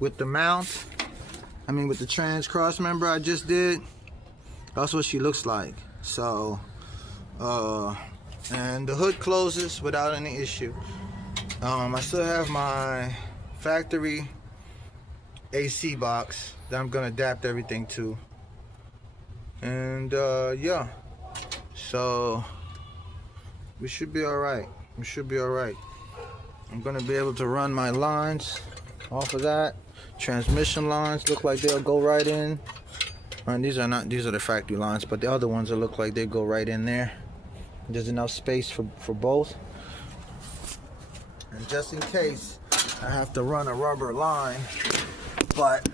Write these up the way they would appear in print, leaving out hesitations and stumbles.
with the mount, with the trans cross member I just did. That's what she looks like. So and the hood closes without any issue. I still have my factory AC box that I'm gonna adapt everything to, and yeah, so we should be all right. I'm gonna be able to run my lines off of that. Transmission lines look like they'll go right in. And these are the factory lines, but the other ones that look like they go right in there. There's enough space for both. And just in case I have to run a rubber line, but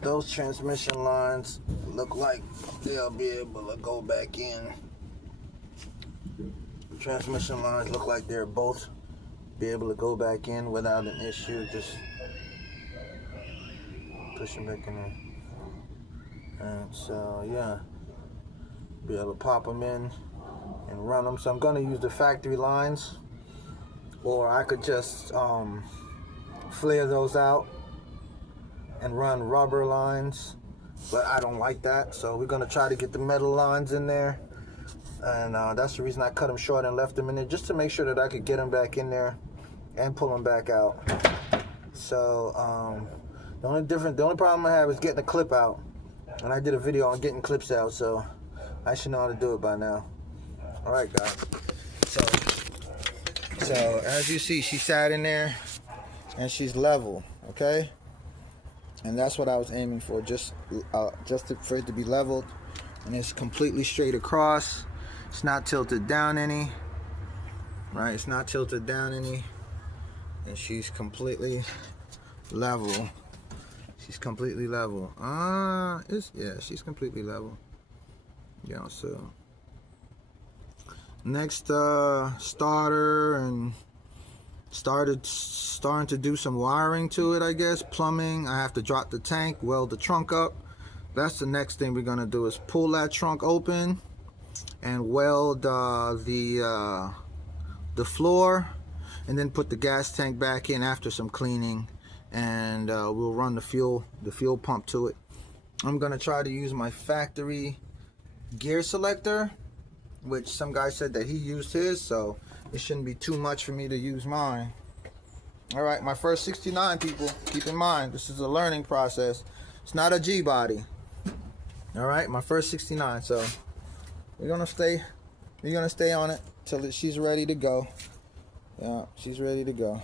those transmission lines look like they'll be able to go back in. Transmission lines look like they're both be able to go back in without an issue. Just push them back in there. And so yeah, be able to pop them in and run them. So I'm going to use the factory lines, or I could just flare those out and run rubber lines, but I don't like that, so we're going to try to get the metal lines in there. And that's the reason I cut them short and left them in there, just to make sure that I could get them back in there and pull them back out. So the only problem I have is getting the clip out, and I did a video on getting clips out, so I should know how to do it by now. All right, guys. So as you see, she sat in there and she's level, okay? And that's what I was aiming for, just for it to be leveled, and it's completely straight across. It's not tilted down any, right? It's not tilted down any, and she's completely level. She's completely level. Yeah, she's completely level. Yeah, so next starter, and starting to do some wiring to it, I guess. Plumbing. I have to drop the tank, weld the trunk up. That's the next thing we're gonna do, is pull that trunk open and weld the floor, and then put the gas tank back in after some cleaning, and we'll run the fuel pump to it. I'm gonna try to use my factory gear selector, which some guy said that he used his, so it shouldn't be too much for me to use mine. All right, my first 69, people. Keep in mind, this is a learning process. It's not a G body. All right, my first 69. So we're gonna stay on it till she's ready to go. Yeah, she's ready to go.